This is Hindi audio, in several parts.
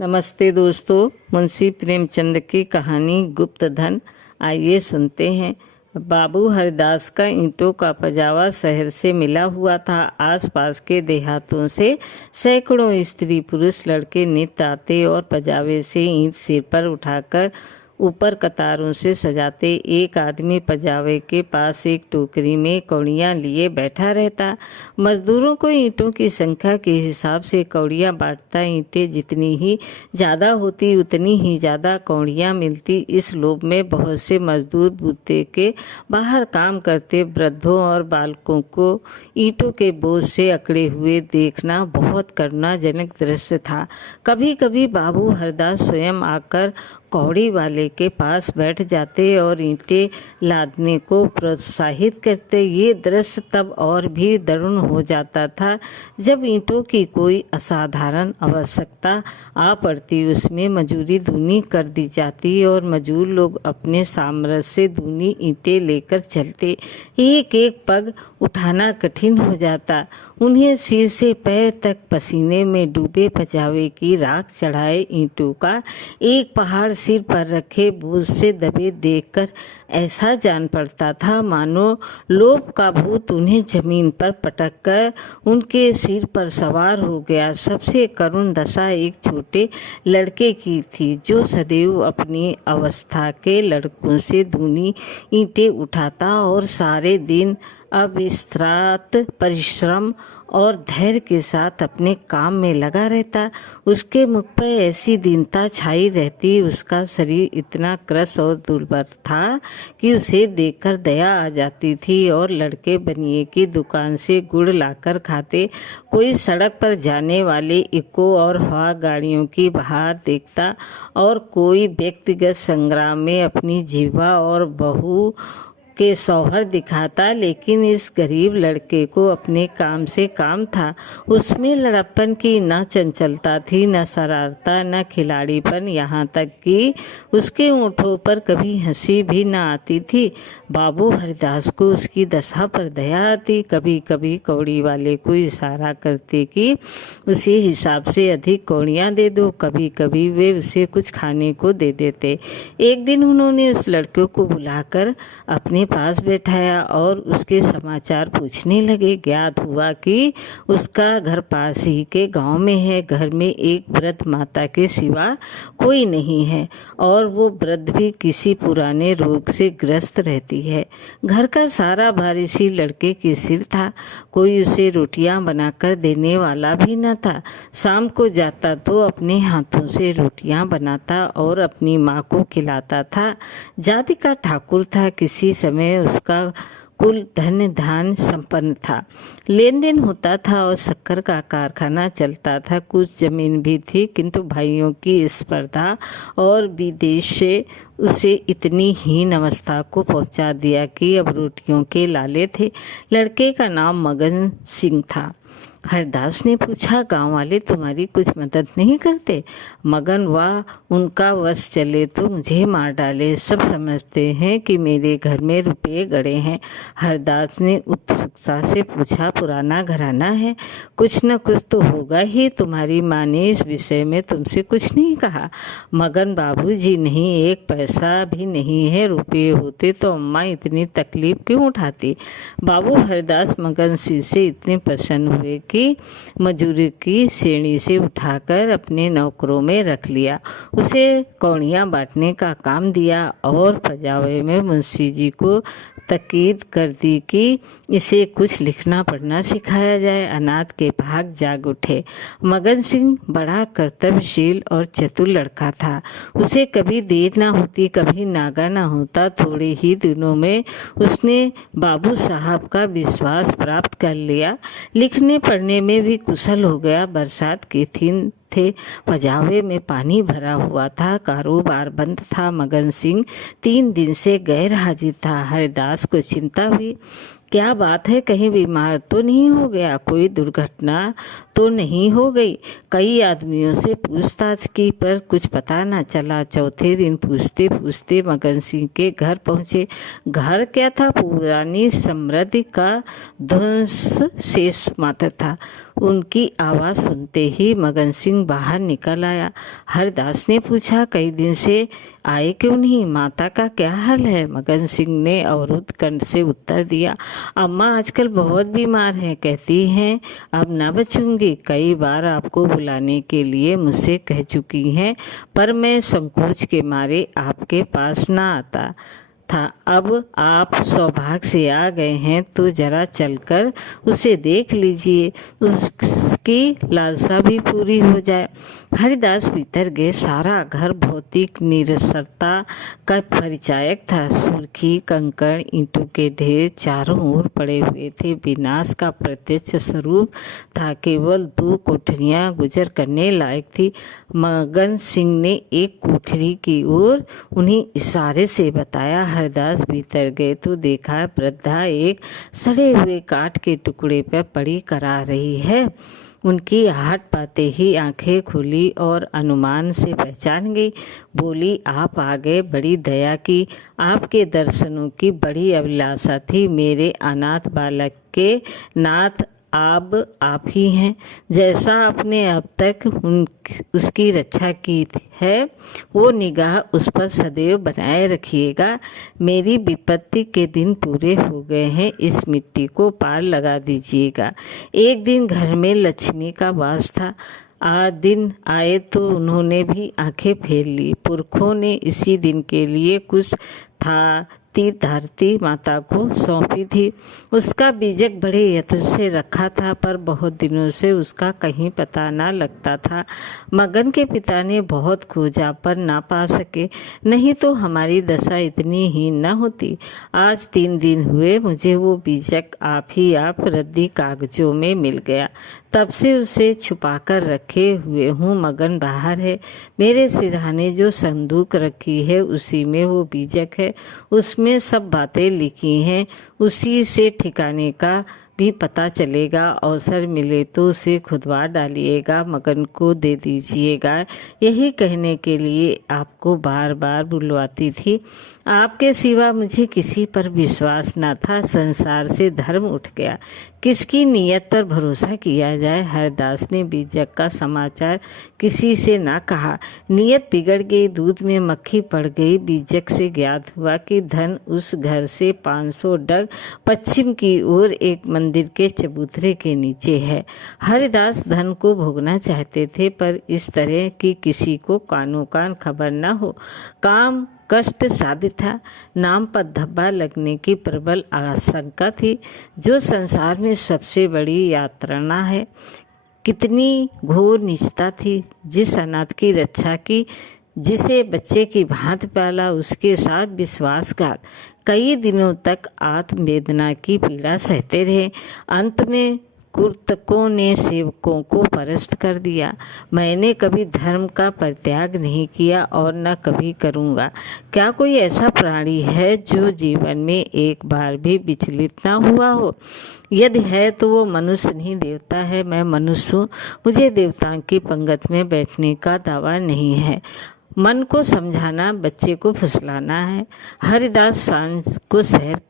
नमस्ते दोस्तों, मुंशी प्रेमचंद की कहानी गुप्त धन। आइए सुनते हैं। बाबू हरदास का ईंटों का पजावा शहर से मिला हुआ था। आसपास के देहातों से सैकड़ों स्त्री पुरुष लड़के नित्य आते और पजावे से ईंट सिर पर उठाकर ऊपर कतारों से सजाते। एक आदमी पजावे के पास एक टोकरी में कौड़ियाँ लिए बैठा रहता। मजदूरों को ईंटों की संख्या के हिसाब से कौड़ियाँ बांटता। ईंटें जितनी ही ज़्यादा होती उतनी ही ज़्यादा कौड़ियाँ मिलती। इस लोभ में बहुत से मजदूर बूते के बाहर काम करते। वृद्धों और बालकों को ईंटों के बोझ से अकड़े हुए देखना बहुत करुणाजनक दृश्य था। कभी कभी बाबू हरदास स्वयं आकर कौड़ी वाले के पास बैठ जाते और ईंटें लादने को प्रोत्साहित करते। ये दृश्य तब और भी दारुण हो जाता था जब ईंटों की कोई असाधारण आवश्यकता आ पड़ती। उसमें मजूरी दूनी कर दी जाती और मजूर लोग अपने सामर्थ्य से दूनी ईंटें लेकर चलते। एक एक पग उठाना कठिन हो जाता। उन्हें सिर से पैर तक पसीने में डूबे पजावे की राख चढ़ाए ईंटों का एक पहाड़ सिर पर रखे बोझ से दबे देखकर ऐसा जान पड़ता था मानो लोभ का भूत उन्हें जमीन पर पटक कर उनके सिर पर सवार हो गया। सबसे करुण दशा एक छोटे लड़के की थी जो सदैव अपनी अवस्था के लड़कों से दूनी ईंटें उठाता और सारे दिन अविश्रांत परिश्रम और धैर्य के साथ अपने काम में लगा रहता। उसके मुख पर ऐसी दीनता छाई रहती। उसका शरीर इतना क्रस और दुर्बल था कि उसे देखकर दया आ जाती थी। और लड़के बनिए की दुकान से गुड़ लाकर खाते। कोई सड़क पर जाने वाले इको और हवा गाड़ियों की बहार देखता और कोई व्यक्तिगत संग्राम में अपनी जीवा और बहू के सौहर दिखाता। लेकिन इस गरीब लड़के को अपने काम से काम था। उसमें लड़प्पन की न चंचलता थी, न शरारता, न खिलाड़ीपन, यहाँ तक कि उसके होठों पर कभी हंसी भी न आती थी। बाबू हरदास को उसकी दशा पर दया आती। कभी कभी कौड़ी वाले को इशारा करते कि उसी हिसाब से अधिक कौड़ियाँ दे दो। कभी कभी वे उसे कुछ खाने को दे देते। एक दिन उन्होंने उस लड़के को बुलाकर अपने पास बैठाया और उसके समाचार पूछने लगे। ज्ञात हुआ कि उसका घर पास ही के गांव में है। घर में एक वृद्ध माता के सिवा कोई नहीं है और वो वृद्ध भी किसी पुराने रोग से ग्रस्त रहती है। घर का सारा भार इसी लड़के के सिर था। कोई उसे रोटियां बनाकर देने वाला भी न था। शाम को जाता तो अपने हाथों से रोटियां बनाता और अपनी माँ को खिलाता था। जाति का ठाकुर था। किसी समय उसका कुल धन धान संपन्न था। लेन देन होता था और शक्कर का कारखाना चलता था। कुछ जमीन भी थी, किंतु भाइयों की स्पर्धा और विदेश से उसे इतनी हीन अवस्था को पहुंचा दिया कि अब रोटियों के लाले थे। लड़के का नाम मगन सिंह था। हरदास ने पूछा, गांव वाले तुम्हारी कुछ मदद नहीं करते? मगन, वाह, उनका वश चले तो मुझे मार डाले। सब समझते हैं कि मेरे घर में रुपये गड़े हैं। हरदास ने उत्सुकता से पूछा, पुराना घराना है, कुछ न कुछ तो होगा ही। तुम्हारी माँ ने इस विषय में तुमसे कुछ नहीं कहा? मगन, बाबूजी, नहीं, एक पैसा भी नहीं है। रुपये होते तो अम्मा इतनी तकलीफ क्यों उठाती? बाबू हरदास मगन सिंह से इतने प्रसन्न हुए कि मजूरी की श्रेणी से उठाकर अपने नौकरों में रख लिया। उसे कौड़ियाँ बांटने का काम दिया और पजावे में मुंशी जी को ताकीद कर दी कि इसे कुछ लिखना पढ़ना सिखाया जाए। अनाथ के भाग जाग उठे। मगन सिंह बड़ा कर्तव्यशील और चतुर लड़का था। उसे कभी देर ना होती, कभी नागा ना होता। थोड़े ही दिनों में उसने बाबू साहब का विश्वास प्राप्त कर लिया। लिखने पढ़ने में भी कुशल हो गया। बरसात के दिन थे, पजावे में पानी भरा हुआ था, कारोबार बंद था। मगन सिंह 3 दिन से गैर हाजिर था। हरदास को चिंता हुई, क्या बात है, कहीं बीमार तो नहीं हो गया? कोई दुर्घटना तो नहीं हो गई? कई आदमियों से पूछताछ की पर कुछ पता न चला। चौथे दिन पूछते पूछते मगन सिंह के घर पहुँचे। घर क्या था, पुरानी समृद्धि का ध्वंस शेष मात्र था। उनकी आवाज़ सुनते ही मगन सिंह बाहर निकल आया। हरदास ने पूछा, कई दिन से आए क्यों नहीं? माता का क्या हाल है? मगन सिंह ने अवरुद्ध कंठ से उत्तर दिया, अम्मा आजकल बहुत बीमार हैं, कहती हैं अब न बचूंगी। कई बार आपको बुलाने के लिए मुझसे कह चुकी हैं, पर मैं संकोच के मारे आपके पास ना आता था। अब आप सौभाग्य से आ गए हैं तो जरा चलकर उसे देख लीजिए, उसकी लालसा भी पूरी हो जाए। हरिदास भीतर गए। सारा घर भौतिक निरसरता का परिचायक था। सुर्खी, कंकड़, ईंटों के ढेर चारों ओर पड़े हुए थे। विनाश का प्रत्यक्ष स्वरूप था। केवल 2 कोठरियां गुजर करने लायक थी। मगन सिंह ने एक कोठरी की ओर उन्हें इशारे से बताया। हरदास भीतर गए तो देखा वृद्धा एक सड़े हुए काठ के टुकड़े पर पड़ी करा रही है। उनकी आहट पाते ही आंखें खुली और अनुमान से पहचान गई। बोली, आप आ गए, बड़ी दया की। आपके दर्शनों की बड़ी अभिलाषा थी। मेरे अनाथ बालक के नाथ अब आप ही हैं। जैसा आपने अब तक उसकी रक्षा की है, वो निगाह उस पर सदैव बनाए रखिएगा। मेरी विपत्ति के दिन पूरे हो गए हैं, इस मिट्टी को पार लगा दीजिएगा। एक दिन घर में लक्ष्मी का वास था। दिन आए तो उन्होंने भी आंखें फेर ली। पुरखों ने इसी दिन के लिए कुछ था धरती माता को सौंपी थी। उसका बीजक बड़े यत्न से रखा था, पर बहुत दिनों से उसका कहीं पता ना लगता था। मगन के पिता ने बहुत खोजा पर ना पा सके, नहीं तो हमारी दशा इतनी ही न होती। आज 3 दिन हुए मुझे वो बीजक आप रद्दी कागजों में मिल गया। तब से उसे छुपाकर रखे हुए हूँ। मगन बाहर है। मेरे सिरहाने जो संदूक रखी है उसी में वो बीजक है। उसमें सब बातें लिखी हैं। उसी से ठिकाने का भी पता चलेगा। अवसर मिले तो उसे खुदवा डालिएगा, मगन को दे दीजिएगा। यही कहने के लिए आपको बार बार बुलवाती थी। आपके सिवा मुझे किसी पर विश्वास न था। संसार से धर्म उठ गया। किसकी नीयत पर भरोसा किया जाए? हरदास ने बीजक का समाचार किसी से ना कहा। नीयत बिगड़ गई, दूध में मक्खी पड़ गई। बीजक से ज्ञात हुआ कि धन उस घर से 500 डग पश्चिम की ओर एक मंदिर के चबूतरे के नीचे है। हरिदास धन को भोगना चाहते थे, पर इस तरह की किसी को कानो कान खबर न हो। काम कष्ट साध्य था। नाम पर धब्बा लगने की प्रबल आशंका थी, जो संसार में सबसे बड़ी यात्रा है। कितनी घोर निष्ठा थी। जिस अनाथ की रक्षा की, जिसे बच्चे की भांति पाला, उसके साथ विश्वासघात। कई दिनों तक आत्मवेदना की पीड़ा सहते रहे। अंत में कुर्तकों ने सेवकों को परास्त कर दिया। मैंने कभी धर्म का परित्याग नहीं किया और न कभी करूँगा। क्या कोई ऐसा प्राणी है जो जीवन में एक बार भी विचलित न हुआ हो? यदि है तो वो मनुष्य नहीं, देवता है। मैं मनुष्य हूँ। मुझे देवताओं की पंगत में बैठने का दावा नहीं है। मन को समझाना, बच्चे को फुसलाना है। हरिदास सांझ को सैर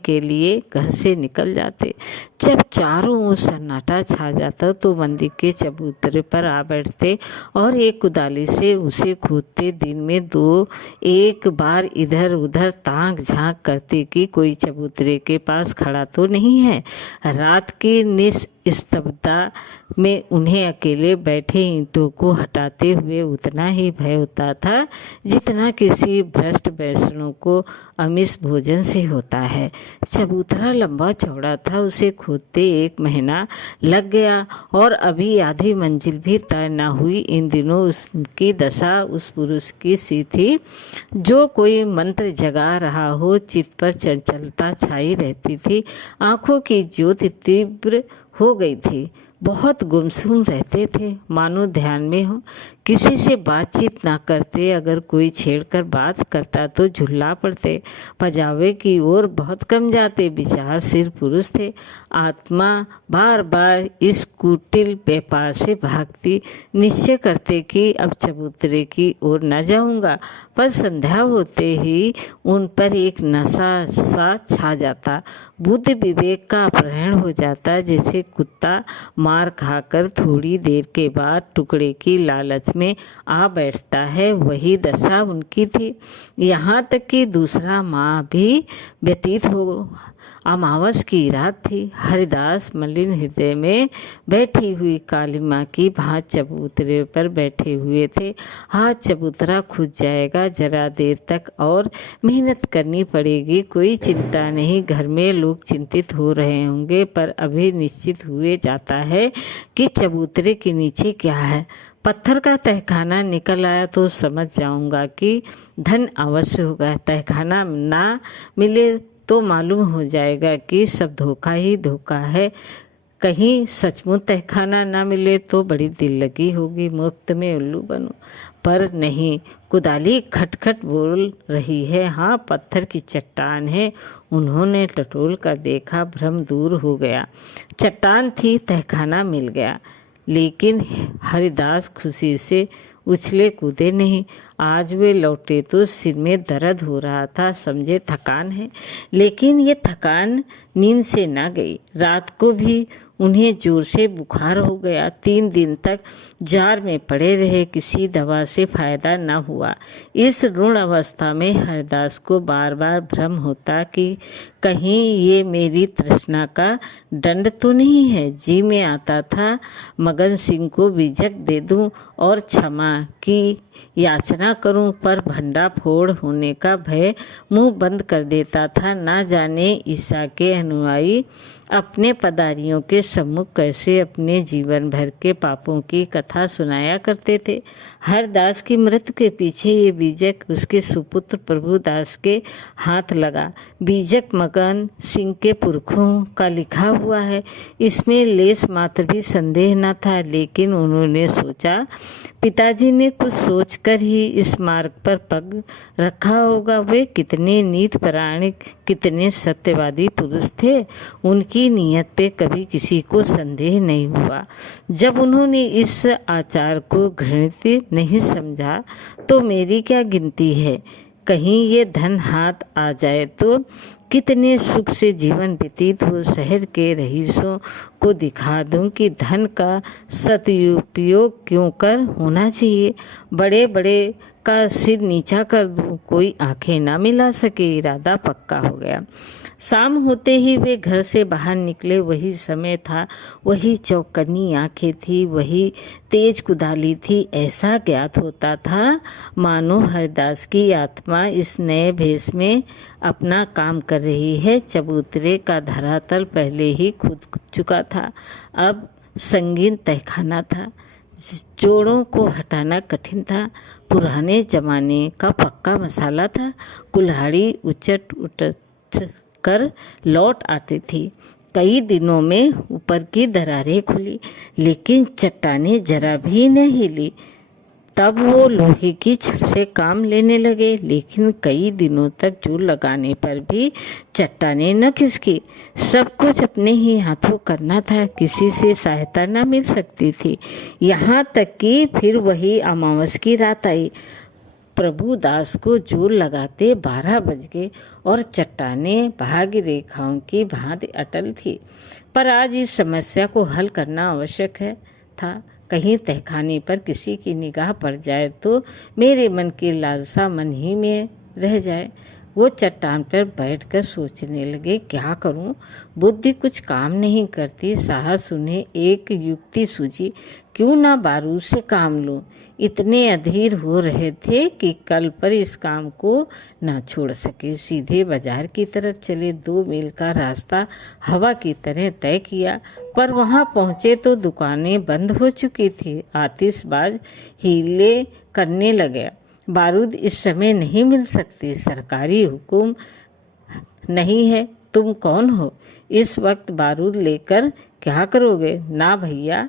के लिए घर से निकल जाते। जब चारों ओर सन्नाटा छा जाता तो मंदिर के चबूतरे पर आ बैठते और एक कुदाली से उसे खोदते। दिन में 2-1 बार इधर उधर ताक झांक करते कि कोई चबूतरे के पास खड़ा तो नहीं है। रात की निस्तब्धता में उन्हें अकेले बैठे ईंटों को हटाते हुए उतना ही भय होता था जितना किसी भ्रष्ट वैष्णव को आमिष भोजन से होता है। चबूतरा लंबा चौड़ा था। उसे खोदते 1 महीना लग गया और अभी आधी मंजिल भी तय न हुई। इन दिनों उसकी दशा उस पुरुष की सी थी जो कोई मंत्र जगा रहा हो। चित्त पर चंचलता छाई रहती थी। आंखों की ज्योति तीव्र हो गई थी। बहुत गुमसुम रहते थे, मानो ध्यान में हो। किसी से बातचीत ना करते, अगर कोई छेड़कर बात करता तो झुल्ला पड़ते, पजावे की ओर बहुत कम जाते। विचार सिर पुरुष थे। आत्मा बार बार इस कुटिल व्यापार से भागती। निश्चय करते कि अब चबूतरे की ओर न जाऊंगा, पर संध्या होते ही उन पर एक नशा सा छा जाता। बुद्धि विवेक का अपहरण हो जाता। जैसे कुत्ता मार खाकर थोड़ी देर के बाद टुकड़े की लालच में आ बैठता है, वही दशा उनकी थी। यहाँ तक कि दूसरा माह भी व्यतीत हो। अमावस की रात थी। हरिदास मलिन हृदय में बैठी हुई काली माँ की भांत चबूतरे पर बैठे हुए थे। हाथ चबूतरा खुद जाएगा, जरा देर तक और मेहनत करनी पड़ेगी, कोई चिंता नहीं। घर में लोग चिंतित हो रहे होंगे, पर अभी निश्चित हुए जाता है कि चबूतरे के नीचे क्या है। पत्थर का तहखाना निकल आया तो समझ जाऊंगा कि धन अवश्य होगा। तहखाना ना मिले तो मालूम हो जाएगा कि सब धोखा ही धोखा है। कहीं सचमुच तहखाना ना मिले तो बड़ी दिल लगी होगी, मुफ्त में उल्लू बनूं। पर नहीं, कुदाली खटखट बोल रही है। हाँ, पत्थर की चट्टान है। उन्होंने टटोल कर देखा, भ्रम दूर हो गया। चट्टान थी, तहखाना मिल गया। लेकिन हरिदास खुशी से उछले कूदे नहीं। आज वे लौटे तो सिर में दर्द हो रहा था। समझे थकान है, लेकिन ये थकान नींद से ना गई। रात को भी उन्हें जोर से बुखार हो गया। 3 दिन तक जार में पड़े रहे, किसी दवा से फायदा न हुआ। इस ऋण अवस्था में हरिदास को बार बार भ्रम होता कि कहीं ये मेरी तृष्णा का दंड तो नहीं है। जी में आता था मगन सिंह को बीजक दे दूं और क्षमा की याचना करूं, पर भंडा फोड़ होने का भय मुंह बंद कर देता था। ना जाने ईसा के अनुयायी अपने पदारियों के सम्मुख कैसे अपने जीवन भर के पापों की कथा सुनाया करते थे। हरदास की मृत्यु के पीछे ये बीजक उसके सुपुत्र प्रभुदास के हाथ लगा। बीजक मगन सिंह के पुरखों का लिखा हुआ है, इसमें लेस मात्र भी संदेह न था। लेकिन उन्होंने सोचा पिताजी ने कुछ सोचकर ही इस मार्ग पर पग रखा होगा। वे कितने नीतिपरायण, कितने सत्यवादी पुरुष थे। उनकी नीयत पे कभी किसी को संदेह नहीं हुआ। जब उन्होंने इस आचार को घृणित नहीं समझा तो मेरी क्या गिनती है। कहीं ये धन हाथ आ जाए तो कितने सुख से जीवन व्यतीत हो। शहर के रईसों को दिखा दूं कि धन का सदुपयोग क्यों कर होना चाहिए। बड़े बड़े का सिर नीचा कर दूं, कोई आंखें ना मिला सके। इरादा पक्का हो गया। शाम होते ही वे घर से बाहर निकले। वही समय था, वही चौकन्नी आंखें थी, वही तेज कुदाली थी। ऐसा ज्ञात होता था मानो हरदास की आत्मा इस नए भेष में अपना काम कर रही है। चबूतरे का धरातल पहले ही खुद चुका था। अब संगीन तहखाना था। जोड़ों को हटाना कठिन था। पुराने जमाने का पक्का मसाला था। कुल्हाड़ी उचट उचट कर लौट आती थी। कई दिनों में ऊपर की दरारें खुली, लेकिन चट्टानें जरा भी न हिली। तब वो लोहे की छड़ से काम लेने लगे, लेकिन कई दिनों तक जोर लगाने पर भी चट्टानें न खिसकी। सब कुछ अपने ही हाथों करना था, किसी से सहायता न मिल सकती थी। यहाँ तक कि फिर वही अमावस की रात आई। प्रभुदास को जोर लगाते 12 बज गए और चट्टानें भाग्य रेखाओं की भांति अटल थी। पर आज इस समस्या को हल करना आवश्यक था। कहीं तहखाने पर किसी की निगाह पड़ जाए तो मेरे मन की लालसा मन ही में रह जाए। वो चट्टान पर बैठकर सोचने लगे, क्या करूं? बुद्धि कुछ काम नहीं करती। साहस उन्हें एक युक्ति सूझी, क्यों ना बारूद से काम लूं। इतने अधीर हो रहे थे कि कल पर इस काम को ना छोड़ सके। सीधे बाजार की तरफ चले। 2 मील का रास्ता हवा की तरह तय किया, पर वहां पहुंचे तो दुकानें बंद हो चुकी थी। आतिशबाज हीले करने लगे। बारूद इस समय नहीं मिल सकती, सरकारी हुक्म नहीं है। तुम कौन हो? इस वक्त बारूद लेकर क्या करोगे? ना भैया,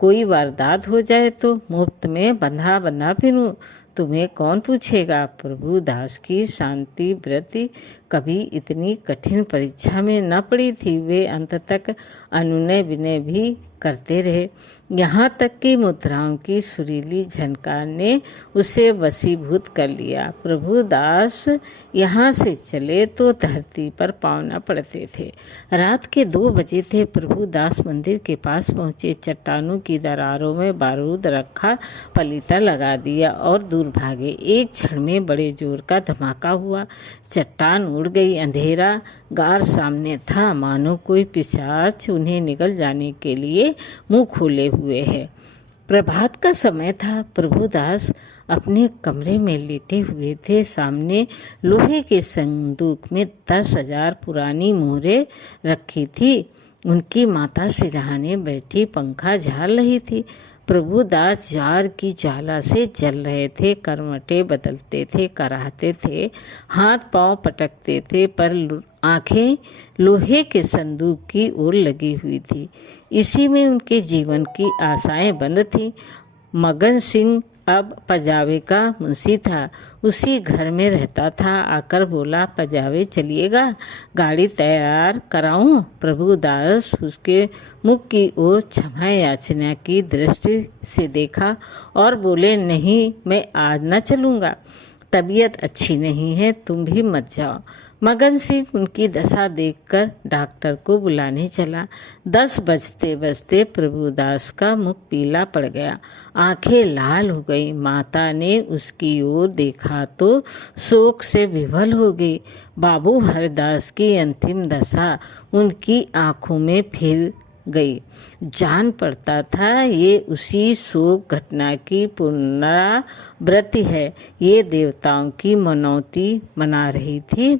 कोई वारदात हो जाए तो मुफ्त में बंधा बंधा फिरूं, तुम्हें कौन पूछेगा। प्रभु दास की शांति व्रति कभी इतनी कठिन परीक्षा में न पड़ी थी। वे अंत तक अनुनय विनय भी करते रहे, यहाँ तक कि मुद्राओं की सुरीली झनकार ने उसे वशीभूत कर लिया। प्रभु दास यहाँ से चले तो धरती पर पाँव न पड़ते थे। रात के 2 बजे थे। प्रभु दास मंदिर के पास पहुँचे। चट्टानों की दरारों में बारूद रखा, पलीता लगा दिया और दूर भागे। एक क्षण में बड़े जोर का धमाका हुआ, चट्टान उड़ गई। अंधेरा गार सामने था, मानो कोई पिशाच उन्हें निगल जाने के लिए मुंह खोले हुए है। प्रभात का समय था। प्रभुदास अपने कमरे में लेटे हुए थे। सामने लोहे के संदूक में 10,000 पुरानी मोहरें रखी थी। उनकी माता सिरहाने बैठी पंखा झाल रही थी। प्रभुदास जार की ज्वाला से जल रहे थे। करवटें बदलते थे, कराहते थे, हाथ पांव पटकते थे, पर आंखें लोहे के संदूक की ओर लगी हुई थी। इसी में उनके जीवन की आशाएं बंद थी। मगन सिंह अब पजावे का मुंशी था, उसी घर में रहता था। आकर बोला, पजावे चलिएगा, गाड़ी तैयार कराऊं। प्रभुदास उसके मुख की ओर क्षमा याचना की दृष्टि से देखा और बोले, नहीं, मैं आज न चलूँगा, तबीयत अच्छी नहीं है, तुम भी मत जाओ। मगन सिंह उनकी दशा देखकर डॉक्टर को बुलाने चला। 10 बजते बजते प्रभुदास का मुख पीला पड़ गया, आंखें लाल हो गई। माता ने उसकी ओर देखा तो शोक से विभल हो गई। बाबू हरदास की अंतिम दशा उनकी आंखों में फिर गई। जान पड़ता था ये उसी शोक घटना की पुनरावृत्ति है। ये देवताओं की मनौती मना रही थी।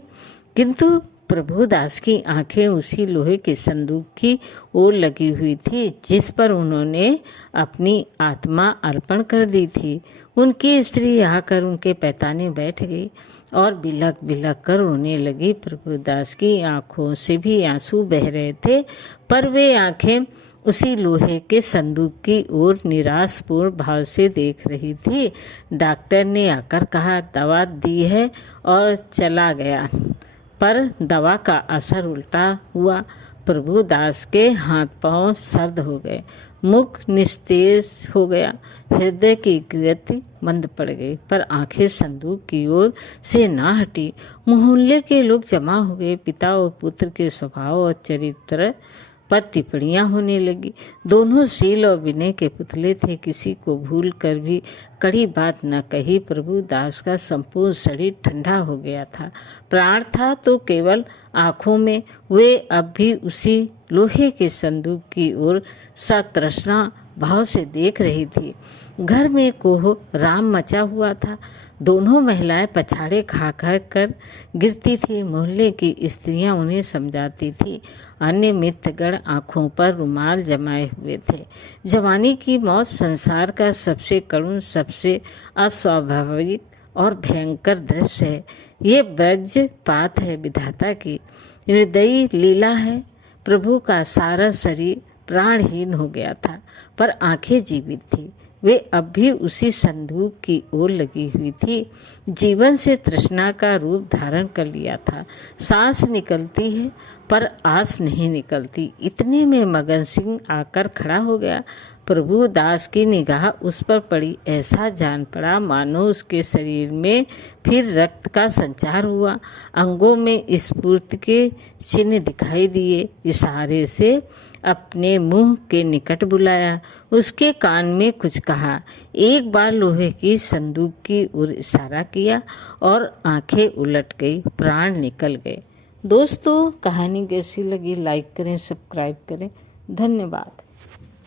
किंतु प्रभुदास की आंखें उसी लोहे के संदूक की ओर लगी हुई थी जिस पर उन्होंने अपनी आत्मा अर्पण कर दी थी। उनकी स्त्री आकर उनके पैताने बैठ गई और बिलख बिलख कर रोने लगी। प्रभुदास की आंखों से भी आंसू बह रहे थे, पर वे आंखें उसी लोहे के संदूक की ओर निराशपूर्ण भाव से देख रही थी। डॉक्टर ने आकर कहा, दवा दी है और चला गया, पर दवा का असर उल्टा हुआ। प्रभुदास के हाथ पांव सर्द हो गए, मुख निस्तेज हो गया, हृदय की गति मंद पड़ गई, पर आंखें संदूक की ओर से ना हटी। मोहल्ले के लोग जमा हो गए। पिता और पुत्र के स्वभाव और चरित्र पर टिप्पणियां होने लगी। दोनों शील और विनय के पुतले थे, किसी को भूल कर भी कड़ी बात न कही। प्रभुदास का संपूर्ण शरीर ठंडा हो गया था। प्राण था तो केवल आंखों में। वे अब भी उसी लोहे के संदूक की ओर सतृष्णा भाव से देख रही थी। घर में कोह राम मचा हुआ था। दोनों महिलाएं पछाड़े खा खा कर गिरती थी। मोहल्ले की स्त्रियां उन्हें समझाती थी। अन्य मित्रगण आंखों पर रुमाल जमाए हुए थे। जवानी की मौत संसार का सबसे करुण, सबसे अस्वाभाविक और भयंकर दृश्य है। ये वज्रपात है विधाता की निर्दयी लीला है। प्रभु का सारा शरीर प्राणहीन हो गया था, पर आंखें जीवित थी। वे अब भी उसी संदूक की ओर लगी हुई थी। जीवन से तृष्णा का रूप धारण कर लिया था। सांस निकलती है पर आस नहीं निकलती। इतने में मगन सिंह आकर खड़ा हो गया। प्रभुदास की निगाह उस पर पड़ी। ऐसा जान पड़ा मानो उसके शरीर में फिर रक्त का संचार हुआ। अंगों में स्फूर्ति के चिन्ह दिखाई दिए। इशारे से अपने मुंह के निकट बुलाया। उसके कान में कुछ कहा। एक बार लोहे की संदूक की ओर इशारा किया और आंखें उलट गई, प्राण निकल गए। दोस्तों, कहानी कैसी लगी लाइक करें, सब्सक्राइब करें। धन्यवाद।